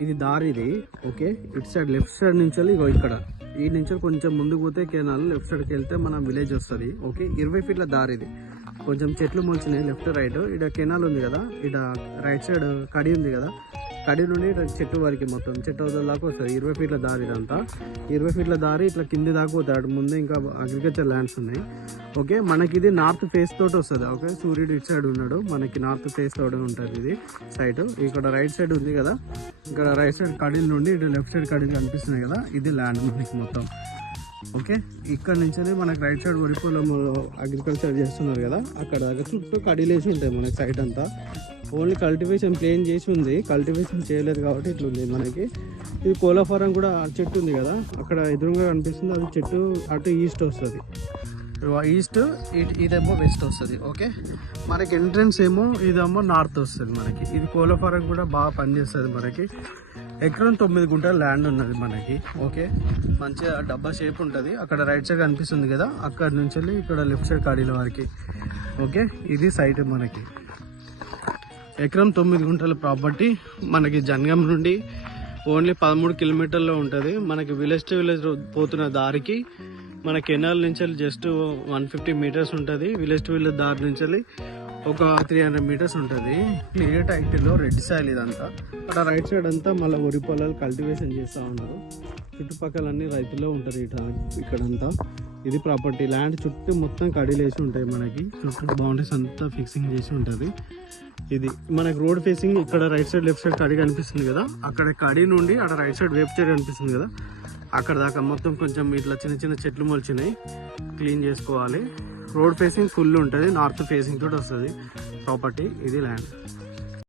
ఇది దారి ఇది. ఓకే, ఇటు సైడ్ లెఫ్ట్ సైడ్ నుంచి ఇగో ఇక్కడ ఈ నుంచి కొంచెం ముందుకు పోతే కెనాల్, లెఫ్ట్ సైడ్కి వెళ్తే మన విలేజ్ వస్తుంది. ఓకే, 20 ఫీట్ల దారి ఇది. కొంచెం చెట్లు మొలిచినాయి లెఫ్ట్ రైట్. ఇక్కడ కెనాల్ ఉంది కదా, ఇక్కడ రైట్ సైడ్ కడి ఉంది కదా, కడి నుండి చెట్టు వరకు మొత్తం చెట్టు వదల దాకా వస్తుంది. 20 ఫీట్ల దారి ఇదంతా. 20 ఫీట్ల దారి ఇట్లా కింది దాకా పోతాడు. ముందు ఇంకా అగ్రికల్చర్ ల్యాండ్స్ ఉన్నాయి. ఓకే, మనకి ఇది నార్త్ ఫేస్ తోటి వస్తుంది. ఓకే, సూర్యుడు ఇటు సైడ్ ఉన్నాడు, మనకి నార్త్ ఫేస్ తోటి ఉంటుంది ఇది సైడ్. ఇక్కడ రైట్ సైడ్ ఉంది కదా, ఇక్కడ రైట్ సైడ్ కడీల నుండి ఇటు లెఫ్ట్ సైడ్ కడీలు కనిపిస్తున్నాయి కదా, ఇది ల్యాండ్ మనకి మొత్తం. ఓకే, ఇక్కడ నుంచి మనకి రైట్ సైడ్ వరి పొలంలో అగ్రికల్చర్ చేస్తున్నారు కదా, అక్కడ దాకా చుట్టూ కడీలేసి ఉంటాయి మనకి సైడ్ అంతా. ఓన్లీ కల్టివేషన్ ప్లేన్ చేసి ఉంది, కల్టివేషన్ చేయలేదు కాబట్టి ఇట్లా ఉంది మనకి. ఇది కోలా ఫారం కూడా చెట్టు ఉంది కదా, అక్కడ ఎదురుగా కనిపిస్తుంది, అది చెట్టు అటు ఈస్ట్ వస్తుంది. ఈస్ట్ ఇదేమో వెస్ట్ వస్తుంది. ఓకే, మనకి ఎంట్రన్స్ ఏమో ఇదేమో నార్త్ వస్తుంది మనకి. ఇది కోలా ఫారం కూడా బాగా పనిచేస్తుంది మనకి. ఎకరం 9 గుంటల ల్యాండ్ ఉన్నది మనకి. ఓకే, మంచిగా డబ్బా షేప్ ఉంటుంది. అక్కడ రైట్ సైడ్ కనిపిస్తుంది కదా, అక్కడ నుంచి వెళ్ళి ఇక్కడ లెఫ్ట్ సైడ్ కడీల వరకు. ఓకే, ఇది సైట్ మనకి. ఎకరం 9 గుంటల ప్రాపర్టీ మనకి. జనగం నుండి ఓన్లీ 13 కిలోమీటర్లో ఉంటుంది మనకి. విలేజ్ టు విలేజ్ పోతున్న దారికి మన కెనాల్ నుంచి జస్ట్ 150 మీటర్స్ ఉంటుంది. విలేజ్ టు విలేజ్ దారి నుంచి ఒక 300 మీటర్స్ ఉంటుంది. క్లియర్ టైటిల్లో రెడ్ సాయిల్ ఇదంతా. అక్కడ రైట్ సైడ్ అంతా మళ్ళీ వరి పొలాలు కల్టివేషన్ చేస్తూ ఉన్నారు. చుట్టుపక్కల అన్ని రైతుల్లో ఉంటారు ఇక్కడంతా. ఇది ప్రాపర్టీ ల్యాండ్ చుట్టూ మొత్తం కడీలు వేసి ఉంటాయి మనకి. చుట్టూ బౌండరీస్ అంతా ఫిక్సింగ్ చేసి ఉంటుంది. ఇది మనకి రోడ్ ఫేసింగ్. ఇక్కడ రైట్ సైడ్ లెఫ్ట్ సైడ్ కడి కనిపిస్తుంది కదా, అక్కడ కడి నుండి అక్కడ రైట్ సైడ్ వేపు చెట్టు కనిపిస్తుంది కదా, అక్కడ దాకా మొత్తం కొంచెం ఇట్లా చిన్న చిన్న చెట్లు మొలిచినాయి, క్లీన్ చేసుకోవాలి. రోడ్ ఫేసింగ్ ఫుల్ ఉంటుంది, నార్త్ ఫేసింగ్ తోటి వస్తుంది ప్రాపర్టీ. ఇది ల్యాండ్.